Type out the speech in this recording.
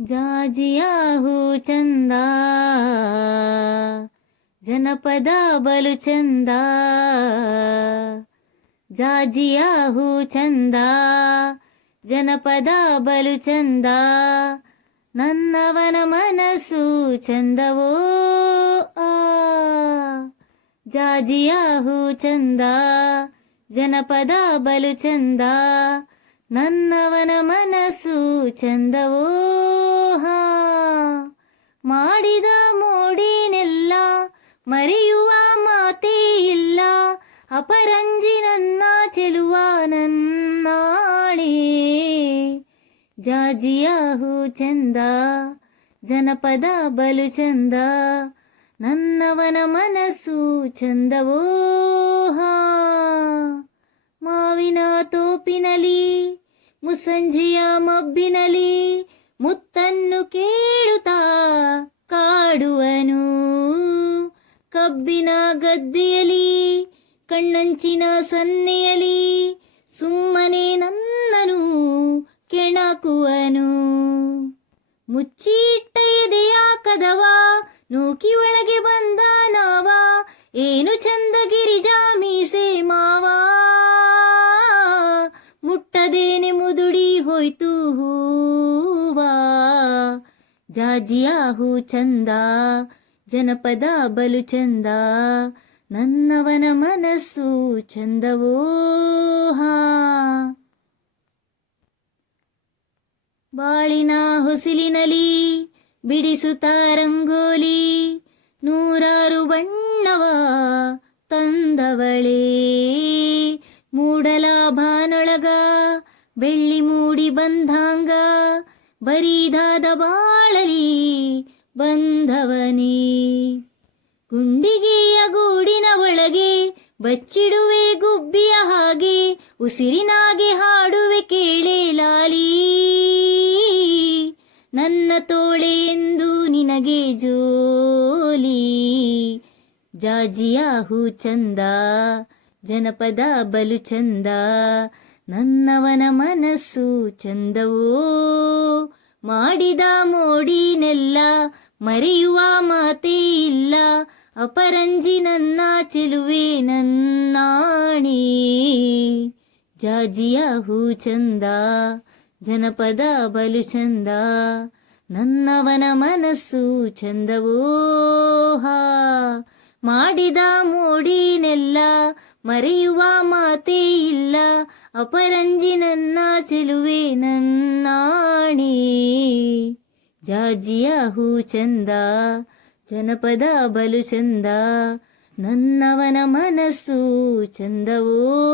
ಜಾಜಿಯ ಹೂ ಚಂದ, ಜನಪದ ಬಲು ಚಂದ. ಜಾಜಿಯ ಹೂ ಚಂದ, ಜನಪದ ಬಲು ಚಂದ. ನನ್ನವನ ಮನಸ್ಸು ಚಂದವೋ ಆ. ಜಾಜಿಯ ಹೂ ಚಂದ, ಜನಪದ ಬಲು ಚಂದ. ನನ್ನವನ ಮನಸ್ಸು ಚಂದವೋ ಹಾ. ಮಾಡಿದ ಮೋಡಿನೆಲ್ಲ ಮರೆಯುವ ಮಾತೇ ಇಲ್ಲ. ಅಪರಂಜಿ ನನ್ನ ಚೆಲುವ ನನ್ನಾಣೆ. ಜಾಜಿಯ ಹೂ ಚಂದ, ಜನಪದ ಬಲು ಚಂದ. ನನ್ನವನ ಮನಸ್ಸು ಚಂದವೋ ಹಾ. ಮಾವಿನ ತೋಪಿನಲ್ಲಿ ಮುಸ್ಸಂಜೆಯ ಮಬ್ಬಿನಲ್ಲಿ ಮುತ್ತನ್ನು ಕೇಳುತ್ತಾ ಕಾಡುವನು. ಕಬ್ಬಿನ ಗದ್ದೆಯಲ್ಲಿ ಕಣ್ಣಂಚಿನ ಸನ್ನೆಯಲ್ಲಿ ಸುಮ್ಮನೆ ನನ್ನನು ಕೆಣಕುವನು. ಮುಚ್ಚಿಟ್ಟ ಎದೆಯ ಕದವ ನೂಕಿ ಒಳಗೆ ಬಂದ ನಾವ. ಏನು ಚಂದ ಗಿರಿಜಾ ಮೀಸೆ ಮಾವ. ಮುಟ್ಟದೇನೆ ಮುದುಡಿ ಹೋಯ್ತು ಹೂವಾ. ಜಾಜಿಯ ಹೂ ಚಂದ, ಜನಪದ ಬಲು ಚಂದ. ನನ್ನವನ ಮನಸ್ಸು ಚಂದವೋ ಹಾ. ಬಾಳಿನ ಹೊಸಿಲಿನಲ್ಲಿ ಬಿಡಿಸುತ್ತ ರಂಗೋಲಿ ನೂರಾರು ಬಣ್ಣವ ತಂದವಳೇ. ಮೂಡಲ ಭಾನೊಳಗ ಬೆಳ್ಳಿ ಮೂಡಿ ಬಂದಾಂಗ ಬರಿದಾದ ಬಾಳಲಿ ಬಂದವನೇ. ಗುಂಡಿಗೆಯ ಗೂಡಿನ ಒಳಗೆ ಬಚ್ಚಿಡುವೆ ಗುಬ್ಬಿಯ ಹಾಗೆ. ಉಸಿರಿನಾಗೆ ಹಾಡುವೆ ಕೇಳೆ ಲಾಲಿ. ನನ್ನ ತೋಳೆ ಎಂದು ನಿನಗೆ ಜೋಲಿ. ಜಾಜಿಯ ಹೂ ಚಂದ, ಜನಪದ ಬಲು ಚಂದ. ನನ್ನವನ ಮನಸ್ಸು ಚಂದವೋ. ಮಾಡಿದ ಮೋಡಿನೆಲ್ಲ ಮರೆಯುವ ಮಾತೇ ಇಲ್ಲ. ಅಪರಂಜಿ ನನ್ನ ಚೆಲುವೆ ನನ್ನಾಣೆ. ಜಾಜಿಯ ಹೂ ಚಂದ, ಜನಪದ ಬಲು ಚಂದ. ನನ್ನವನ ಮನಸ್ಸು ಚಂದವೋ ಹಾ. ಮಾಡಿದ ಮೋಡಿನೆಲ್ಲ ಮರೆಯುವ ಮಾತೇ ಇಲ್ಲ. ಅಪರಂಜಿ ನನ್ನ ಚೆಲುವೆ ನನ್ನಾಣೆ. ಜಾಜಿಯ ಹೂ ಚಂದ, ಜನಪದ ಬಲು ಚಂದ. ನನ್ನವನ ಮನಸ್ಸು ಚಂದವೋ.